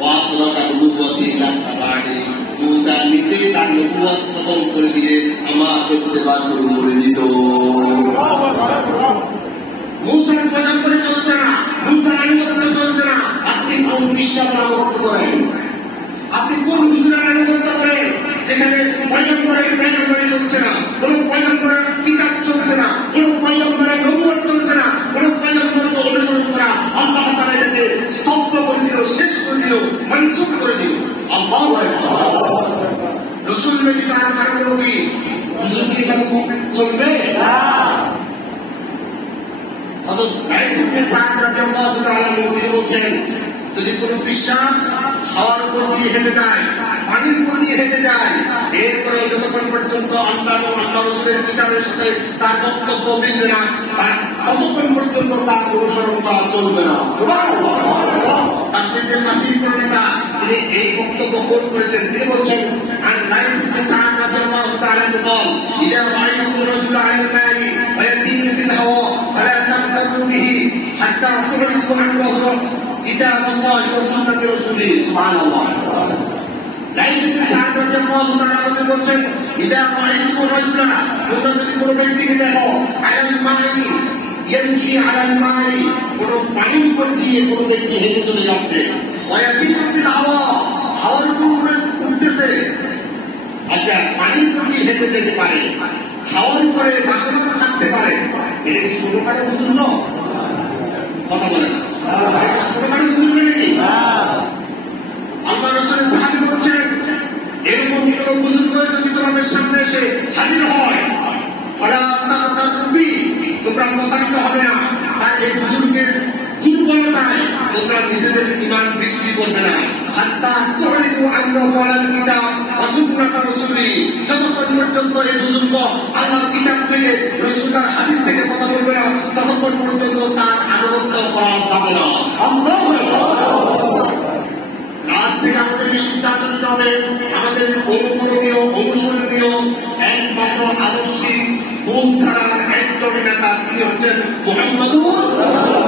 ওয়া তারাকা নবুওয়াতি লাত্তাবানি, মূসা নিজেই তার নবুয়ত খতম করে দিয়ে আমাকে ইত্তেবা শুরু করে দিত। মূসার পয়গম্বর চলছে না, মূসার আনুগত্য চলছে না, আপনি কোন বিশ্বাসের আনুগত্য করেন? আপনি কোন হুজুরের আনুগত্য করেন যেখানে পয়গম্বরের পয়গম্বর চলছে না, কোন পয়গম্বরের কিতাব চলছে না, কোন পয়গম্বরের নবুয়ত চলছে না, কোন পয়গম্বরকে অনুসরণ করা আল্লাহ তাআলা এটাকে স্তব্ধ করে দিল, শেষ করে দিল, মনসুখ করে দিল। আল্লাহু আকবার। রাসূল নবী তার কারণ নবী, হুজুর কি কেন চলবে না? হযরত গায়েস ইবনে সাদ রাদিয়াল্লাহু তাআলা তিনি বলছেন, যদি কোনো বিশ্বাস হাওয়ার উপর দিয়ে হেঁটে যায়, পানির উপর দিয়ে হেঁটে যায়, এরপরে যতক্ষণ পর্যন্ত আল্লাহ ও আল্লাহ রাসূলের কিতাবের সাথে তার বক্তব্য মিলবে না, ততক্ষণ পর্যন্ত তার অনুসরণ করা চলবে না। সুবহানাল্লাহ। তাফসীরে মাসির পণ্ডিতা তিনি এই বক্তব্য কোট করেছেন, তিনি বলছেন, আন গায়েস ইবনে সাদ রাদিয়াল্লাহু তাআলা বলেন, ইদা রাআইতুম রাজুলা আলাল মাই ওয়া ইয়াতিনি ফিল হাওয়া ফালা তাকতারু বিহি হাত্তা তুরিদু আনহু কিতাবাল্লাহি ওয়া সুন্নাতি রাসূলিহি। সুবহানাল্লাহ। গায়েস ইবনে সাদ রাদিয়াল্লাহু তাআলা বলছেন, ইদা রাআইতুম রাজুলা, তোমরা যদি কোনো ব্যক্তিকে দেখো, আলাল মাই ইয়ামশি আলাল মাই, কোনো পানির উপর দিয়ে কোনো ব্যক্তি হেঁটে চলে যাচ্ছে, ওয়া ইয়াতিনি ফিল হাওয়া, হাওয়ার উপরে উঠতেছে। আচ্ছা, পানির উপর দিয়ে হেঁটে যেতে পারে, হাওয়ার উপরে বাসমান থাকতে পারে, এটা কি ছোটখাটো বুঝুন? কথা বলেন, ছোটখাটো বুঝুন নাকি? আল্লাহ রাসূলের সাহাবী বলছেন, এরকম কোন বুজুর্গ যদি তোমাদের সামনে এসে হাজির হয়, ফালা তাকতারু বিহি, তোমরা প্রতারিত হবে না, আর এই বুজুর্গের দুর্বলতায় তোমরা নিজেদের ঈমান বিক্রি করবে না। হাত্তা তুরিদু আনহু আলাল কিতাব ওয়া সুন্নাতি রাসূলিহি, যতক্ষণ পর্যন্ত এই বুজুর্গ আল্লাহর কিতাব থেকে, রাসূলের হাদিস থেকে কথা বলবে না, ততক্ষণ পর্যন্ত তার আনুগত্য করা যাবে না। আল্লাহু আকবার। আজ থেকে আমাদেরকে সিদ্ধান্ত নিতে হবে, আমাদের অনুকরণীয়, অনুসরণীয় একমাত্র আদর্শিক মূল ধারার একজন নেতা, তিনি হচ্ছেন মুহাম্মদুর রাসূলুল্লাহ।